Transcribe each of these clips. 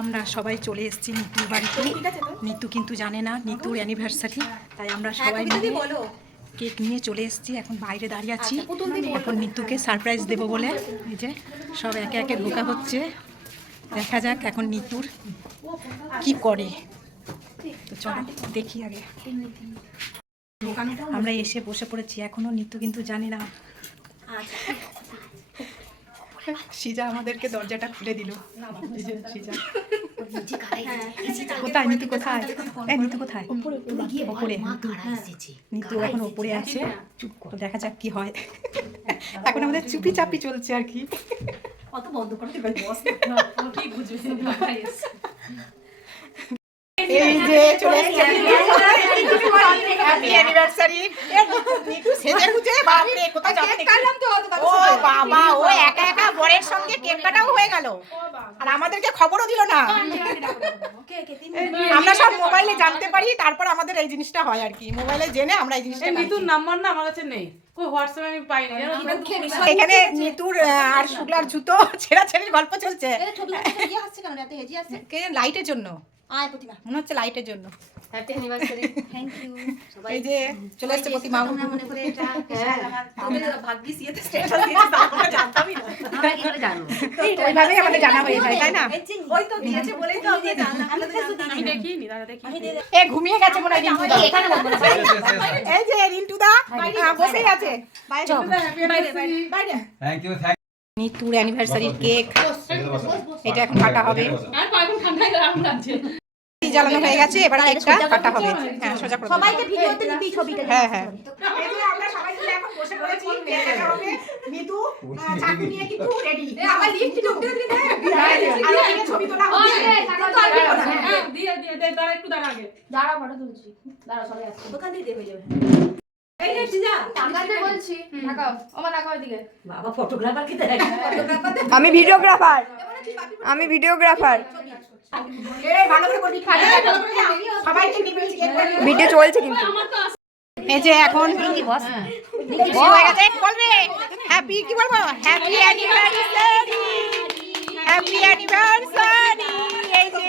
আমরা সবাই চলে এসেছি নিতুর বাড়িতে। নিতু কিন্তু জানে না নিতুর অ্যানিভার্সারি তাই আমরা সবাই মিলে কেক নিয়ে চলে এসেছি এখন বাইরে দাঁড়িয়ে আছি। এখন নিতুকে সারপ্রাইজ দেবো বলে। এই যে সব একে একে ঢোকা হচ্ছে। দেখা যাক এখন নিতুর কি করে। তো চলো দেখি আগে। আমরা এসে বসে পড়েছি এখনও নিতু কিন্তু জানি না। সিজা আমাদেরকে দরজাটা খুলে দিল। সিজা। কোথায়? নিতু কোথায়? এই নিতু কোথায়? ওপরে নিতু নিতু এখন ওপরে আছে। তো দেখা যাক কি হয়। এখন আমাদের চুপি চাপি চলছে আর কি। এই যে চলে হ্যাপি অ্যানিভার্সারি সেজে গুজে বাপরে কোথায় যাচ্ছে ও বাবা ও একা একা বরের সঙ্গে কেক কাটাও হয়ে গেল। আর আমাদেরকে খবরও দিল না। আমরা সব মোবাইলে জানতে পারি তারপর আমাদের এই জিনিসটা হয় আর কি। মোবাইলে জেনে আমরা এই জিনিসটা। মিতুর নাম্বার না আমার কাছে নেই। কই আমি পাইনি জানো এখানে নিতুর আর শুক্লার জুতো ছেঁড়া ছেড়ির গল্প চলছে। লাইটের জন্য। মনে হচ্ছে লাইটের জন্য। এই যে চলে এসছে প্রতিমা। ওইভাবেই আমাদের জানা হয়ে যায় তাই না? আমি দেখিনি দাদা দেখিনি এ ঘুমিয়ে গেছে মনে হয় রিন্টুদা এই যে রিন্টুদা আহ, বসেই আছে। থ্যাংক ইউ থ্যাংক নিতুর অ্যানিভার্সারির কেক এটা এখন কাটা হবে। আর পাগল ঠান্ডায় গরম লাগছে জ্বালানো হয়ে গেছে এবার কেকটা কাটা হবে। হ্যাঁ সোজা করে সবাইকে ভিডিওতে নিবি ছবিটা হ্যাঁ হ্যাঁ। আমরা সবাই মিলে এখন বসে পড়েছি কেক কাটা হবে। নিতু চাকু নিয়ে কিন্তু রেডি আমার লিফট ঢুকতে দিতে আর ওদিকে ছবি তোলা হচ্ছে। হ্যাঁ, দিয়ে দিয়ে দে দাঁড়া একটু দাঁড়া আগে। আমি ভিডিওগ্রাফার আমি ভিডিওগ্রাফার এই ভালো করে বলি খালি সবাইকে নিবি কেকটা নিবি। ভিডিও চলছে কিন্তু। এই যে এখন হ্যাপি কি বলব? হ্যাপি অ্যানিভার্সারি হ্যাপি অ্যানিভার্সারি এই যে।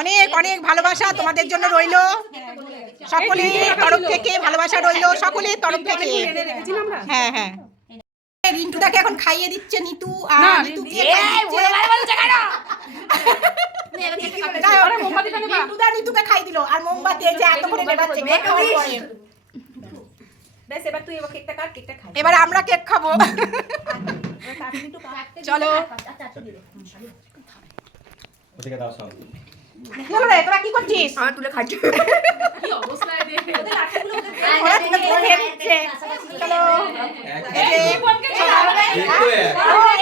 অনেক অনেক ভালোবাসা তোমাদের জন্য রইল। সকলের তরফ থেকে ভালোবাসা রইল সকলের তরফ থেকে। হ্যাঁ হ্যাঁ। রিন্টুদাকে এখন খাইয়ে দিচ্ছে নিতু আর নিতু রিন্টুদা নিতুকে খাই দিল আর মোমবাতি এই যে এত করে নেবাচ্ছে কেক খাওয়ার পরে। এবার আমরা কেক খাব। চলো। ওদিকে দাও সব। কি রে তোরা কি করছিস? আমার তুলে খাচ্ছি। কি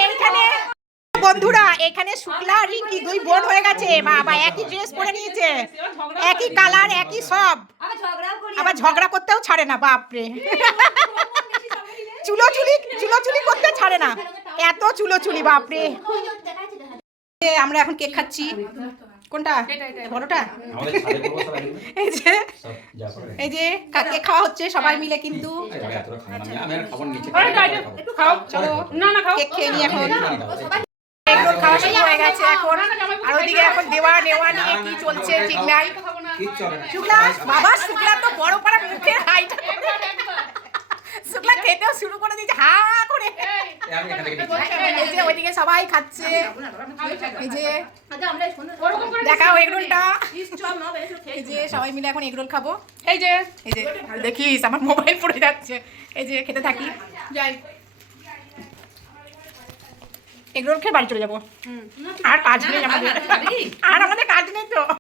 এইখানে বন্ধুরা এখানে শুক্লা আর রিঙ্কি দুই বোন হয়ে গেছে। বাবা একই ড্রেস পরে নিয়েছে। একই কালার একই সব। আবার ঝগড়া করতেও ছাড়ে না বাপরে। চুলোচুলি চুলোচুলি করতে ছাড়ে না। এত চুলোচুলি বাপরে। আমরা এখন কেক খাচ্ছি। কোনটা বড়টা। এই যে সব এই যে কা- খাওয়া হচ্ছে সবাই মিলে কিন্তু না না। খাও কেক খেয়ে নি এখন কেক খাওয়া শুরু হয়ে গেছে এখন আর ওইদিকে এখন দেওয়া নেওয়া নিয়ে কি চলছে ঠিক নাই হবে শুক্লা বাবা শুক্লা তো বড় পাড়া মুখে হাইটা শুক্লা খেতেও শুরু করে দিয়েছে হা এই আমি এখান থেকে নিচ্ছি। এই যে ওইদিকে সবাই খাচ্ছে এই যে ওরকম এগরোলটা এই যে সবাই মিলে এখন এগরোল খাব এই যে এই যে দেখিস আমার মোবাইল পড়ে যাচ্ছে এই যে খেতে থাকি যাই এগরোল খেয়ে বাড়ি চলে যাব আর কাজ নেই আমাদের আর আমাদের কাজ নেই তো